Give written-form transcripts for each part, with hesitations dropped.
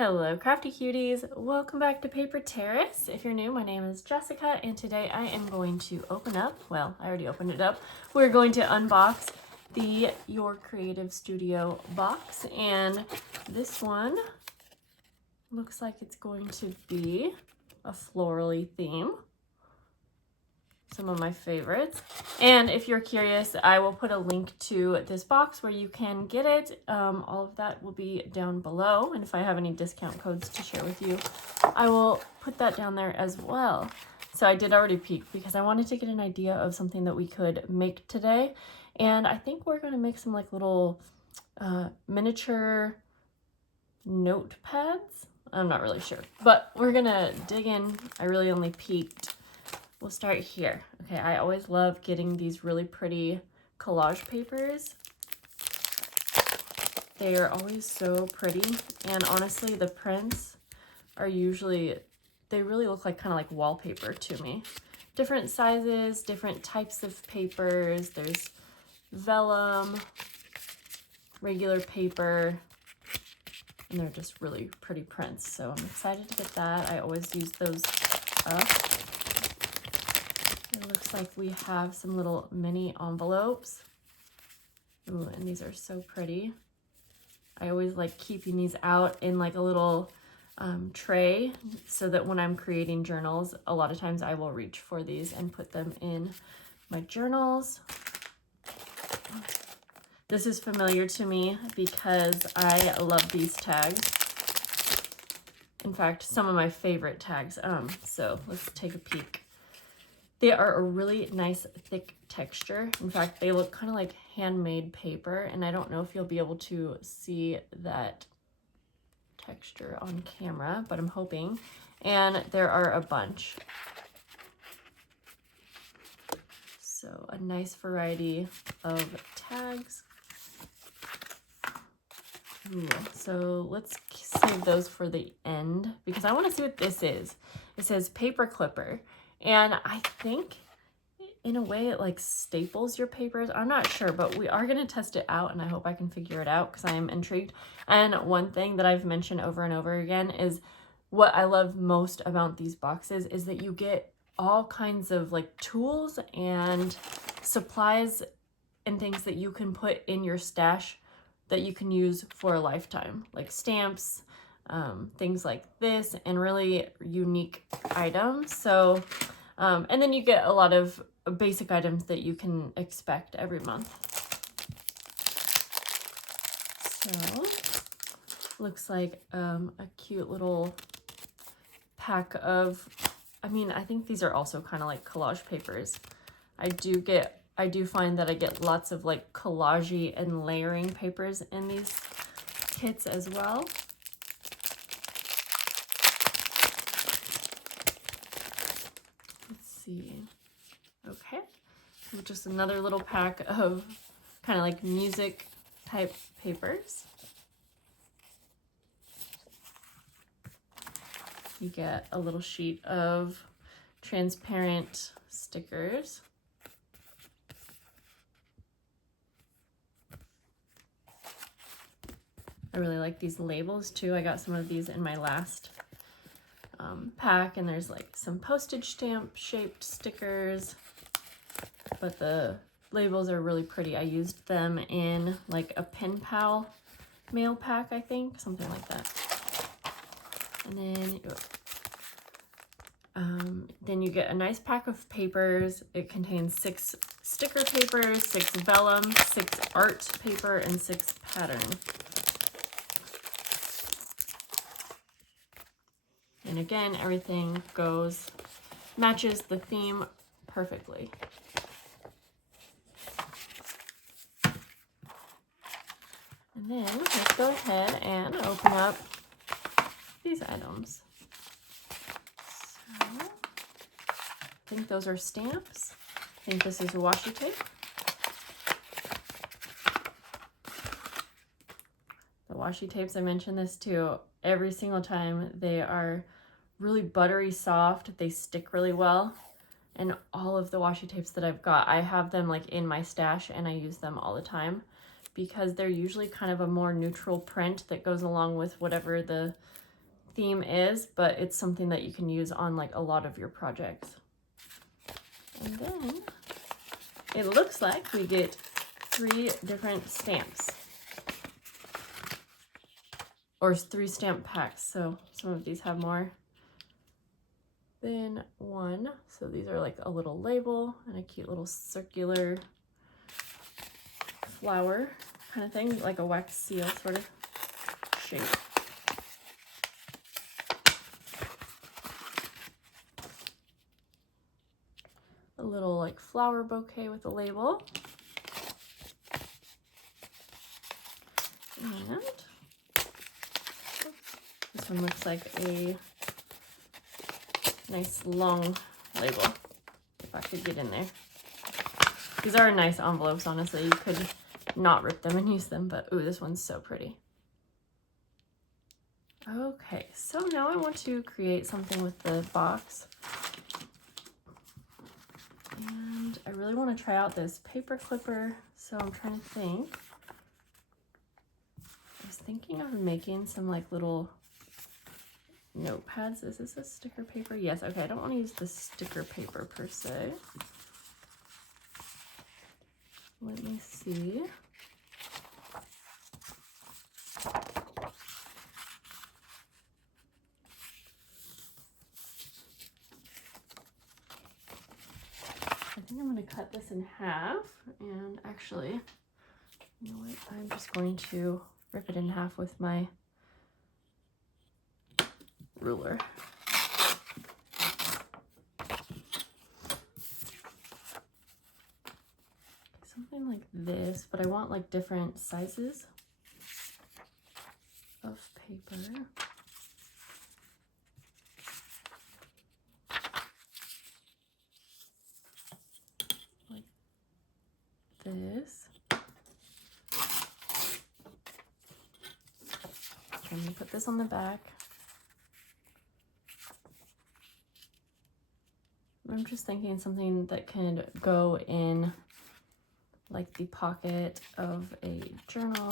Hello crafty cuties, welcome back to Paper Terrace. If you're new, my name is Jessica and today I am going to open up, well I already opened it up, we're going to unbox the Your Creative Studio box, and this one looks like it's going to be a florally theme. Some of my favorites. And if you're curious, I will put a link to this box where you can get it. All of that will be down below. And if I have any discount codes to share with you, I will put that down there as well. So I did already peek because I wanted to get an idea of something that we could make today. And I think we're going to make some like little miniature notepads. I'm not really sure, but we're going to dig in. I really only peeked. We'll start here. Okay, I always love getting these really pretty collage papers. They are always so pretty, and honestly, the prints are usually, they really look like kind of like wallpaper to me. Different sizes, different types of papers. There's vellum, regular paper, and they're just really pretty prints. So I'm excited to get that. I always use those up. It looks like we have some little mini envelopes. Ooh, and these are so pretty. I always like keeping these out in like a little tray so that when I'm creating journals, a lot of times I will reach for these and put them in my journals. This is familiar to me because I love these tags. In fact, some of my favorite tags. So let's take a peek. They are a really nice thick texture. In fact, they look kind of like handmade paper, and I don't know if you'll be able to see that texture on camera, but I'm hoping. And there are a bunch. So a nice variety of tags. Ooh, so let's save those for the end because I want to see what this is. It says paper clipper. And I think in a way it like staples your papers. I'm not sure, but we are going to test it out and I hope I can figure it out because I am intrigued. And one thing that I've mentioned over and over again is what I love most about these boxes is that you get all kinds of like tools and supplies and things that you can put in your stash that you can use for a lifetime, like stamps, things like this, and really unique items. So, and then you get a lot of basic items that you can expect every month. So, looks like a cute little pack of, I mean, I think these are also kind of like collage papers. I do find that I get lots of like collage-y and layering papers in these kits as well. Okay, so just another little pack of kind of like music type papers. You get a little sheet of transparent stickers. I really like these labels too. I got some of these in my last pack, and there's like some postage stamp shaped stickers, but the labels are really pretty. I used them in like a pen pal mail pack, I think, something like that. And then you get a nice pack of papers. It contains 6 sticker papers, 6 vellum, 6 art paper, and 6 pattern. And again, everything matches the theme perfectly. And then let's go ahead and open up these items. So, I think those are stamps. I think this is washi tape. The washi tapes, I mention this too every single time. They are really buttery soft. They stick really well. And all of the washi tapes that I've got, I have them like in my stash and I use them all the time because they're usually kind of a more neutral print that goes along with whatever the theme is, but it's something that you can use on like a lot of your projects. And then it looks like we get 3 different stamps, or 3 stamp packs. So some of these have more than one. So these are like a little label and a cute little circular flower kind of thing, like a wax seal sort of shape. A little like flower bouquet with a label. And this one looks like a nice long label, if I could get in there. These are nice envelopes, honestly. You could not rip them and use them, but ooh, this one's so pretty. Okay, so now I want to create something with the box. And I really want to try out this paper clipper, so I'm trying to think. I was thinking of making some like little notepads. Is this a sticker paper? Yes. Okay, I don't want to use the sticker paper per se. Let me see. I think I'm going to cut this in half, and actually, you know what? I'm just going to rip it in half with my ruler. Something like this, but I want like different sizes of paper. Like this. I'm going to put this on the back. I'm just thinking something that could go in like the pocket of a journal,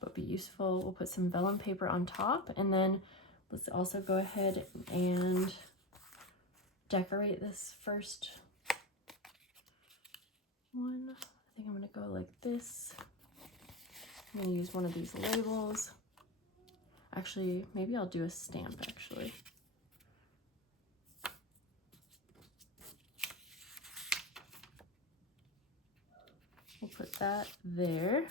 but be useful. We'll put some vellum paper on top, and then let's also go ahead and decorate this first one. I think I'm gonna go like this. I'm gonna use one of these labels. Actually, maybe I'll do a stamp actually. We'll put that there.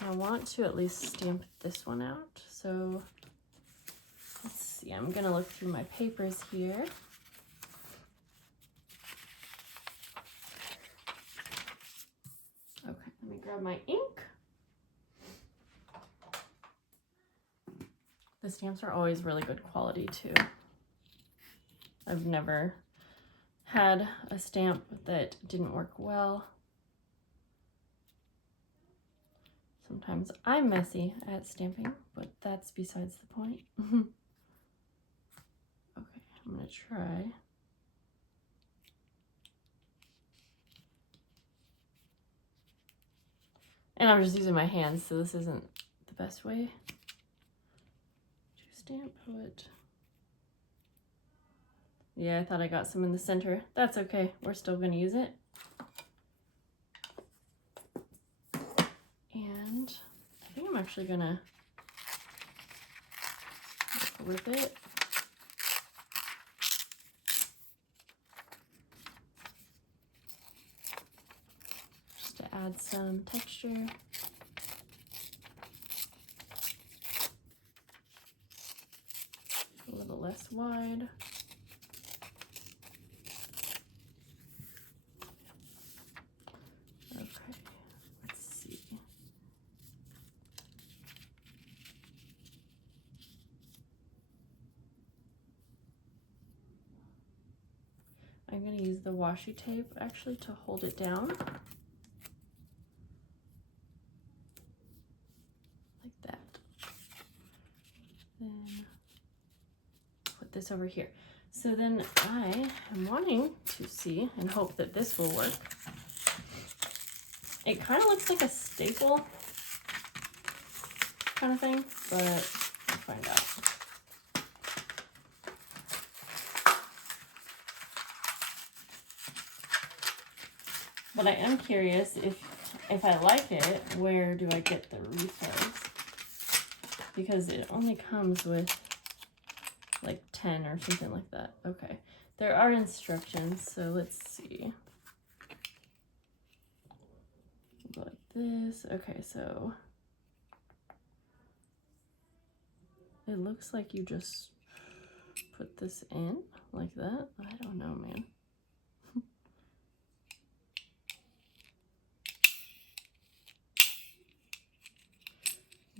I want to at least stamp this one out. So let's see, I'm gonna look through my papers here. Okay, let me grab my ink. The stamps are always really good quality too. I've never had a stamp that didn't work well. Sometimes I'm messy at stamping, but that's besides the point. Okay, I'm gonna try. And I'm just using my hands, so this isn't the best way to stamp it. Yeah, I thought I got some in the center. That's okay, we're still gonna use it. And I think I'm actually gonna rip it. Just to add some texture. A little less wide. I'm going to use the washi tape actually to hold it down. Like that. Then put this over here. So then I am wanting to see and hope that this will work. It kind of looks like a staple kind of thing, but find out. But I am curious if I like it, where do I get the refills? Because it only comes with like 10 or something like that. Okay, there are instructions, so let's see. Like this. Okay, so it looks like you just put this in like that. I don't know, man.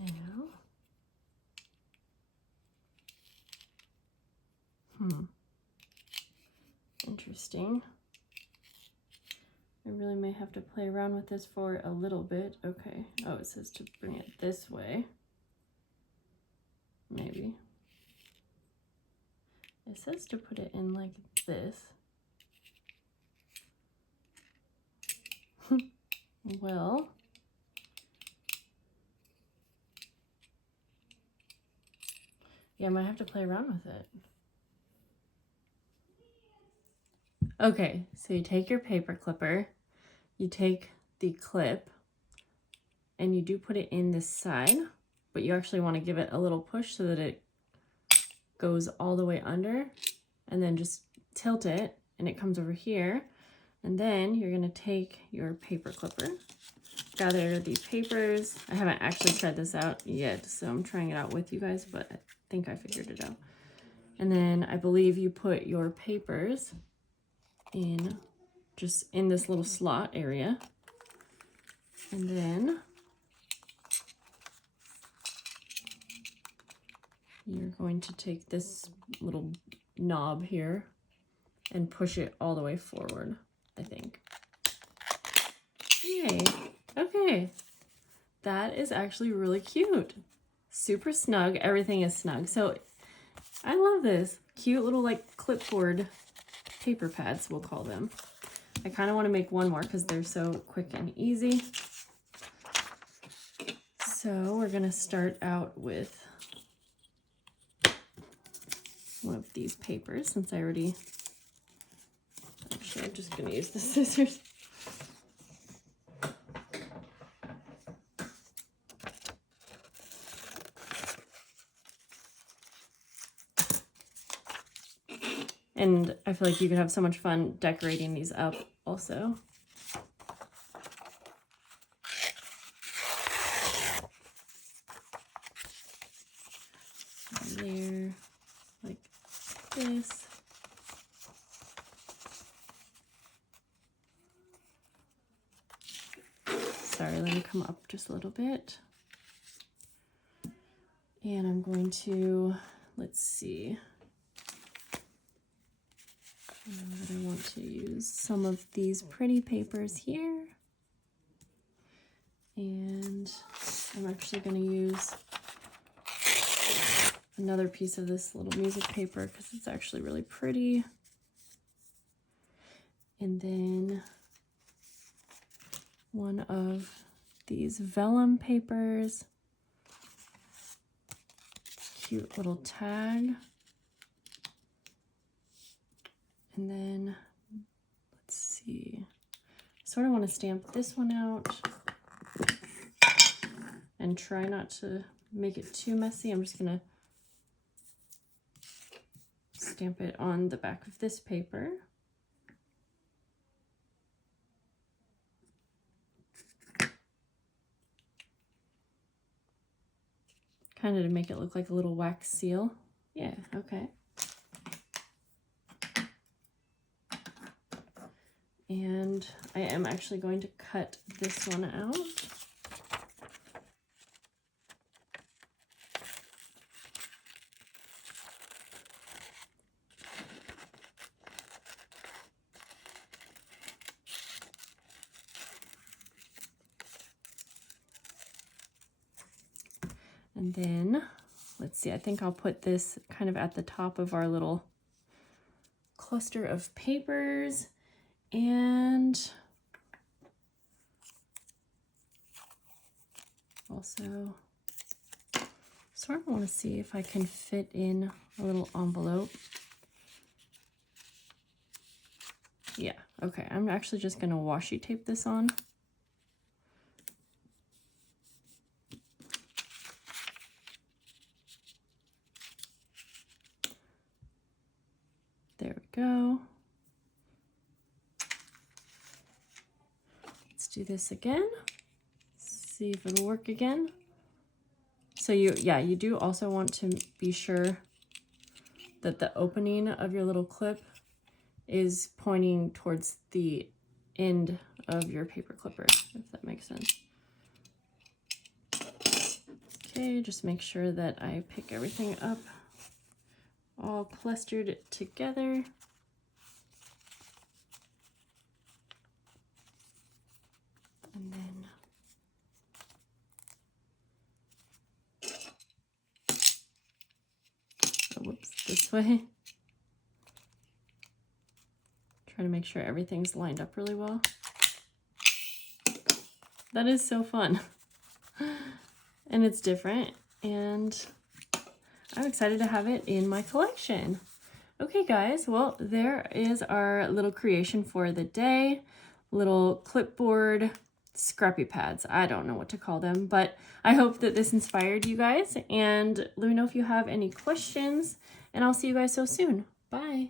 Now, interesting. I really may have to play around with this for a little bit. Okay. Oh, it says to bring it this way. Maybe. It says to put it in like this. Well, yeah, I might have to play around with it. Okay, so you take your paper clipper, you take the clip, and you do put it in this side, but you actually want to give it a little push so that it goes all the way under, and then just tilt it, and it comes over here. And then you're going to take your paper clipper, gather the papers. I haven't actually tried this out yet, so I'm trying it out with you guys, but I think I figured it out. And then I believe you put your papers in just in this little slot area. And then you're going to take this little knob here and push it all the way forward, I think. Yay. Okay. That is actually really cute. Super snug. Everything is snug. So I love this. Cute little like clipboard paper pads, we'll call them. I kind of want to make one more because they're so quick and easy. So we're going to start out with one of these papers, since I already, actually I'm just going to use the scissors. And I feel like you could have so much fun decorating these up also. There, like this. Sorry, let me come up just a little bit. And I'm going to, let's see. I want to use some of these pretty papers here. And I'm actually going to use another piece of this little music paper because it's actually really pretty. And then one of these vellum papers. Cute little tag. And then, let's see, sort of want to stamp this one out and try not to make it too messy. I'm just going to stamp it on the back of this paper. Kind of to make it look like a little wax seal. Yeah, okay. And I am actually going to cut this one out. And then, let's see, I think I'll put this kind of at the top of our little cluster of papers. And also Sort of want to see if I can fit in a little envelope. Yeah, okay, I'm actually just going to washi tape this on. There we go. Let's do this again. See if it'll work again. So you do also want to be sure that the opening of your little clip is pointing towards the end of your paper clipper, if that makes sense. Okay, just make sure that I pick everything up all clustered together. And then whoops, this way. Try to make sure everything's lined up really well. That is so fun. And it's different, and I'm excited to have it in my collection. Okay guys, well, there is our little creation for the day. Little clipboard scrappy pads. I don't know what to call them, but I hope that this inspired you guys, and let me know if you have any questions, and I'll see you guys so soon. Bye.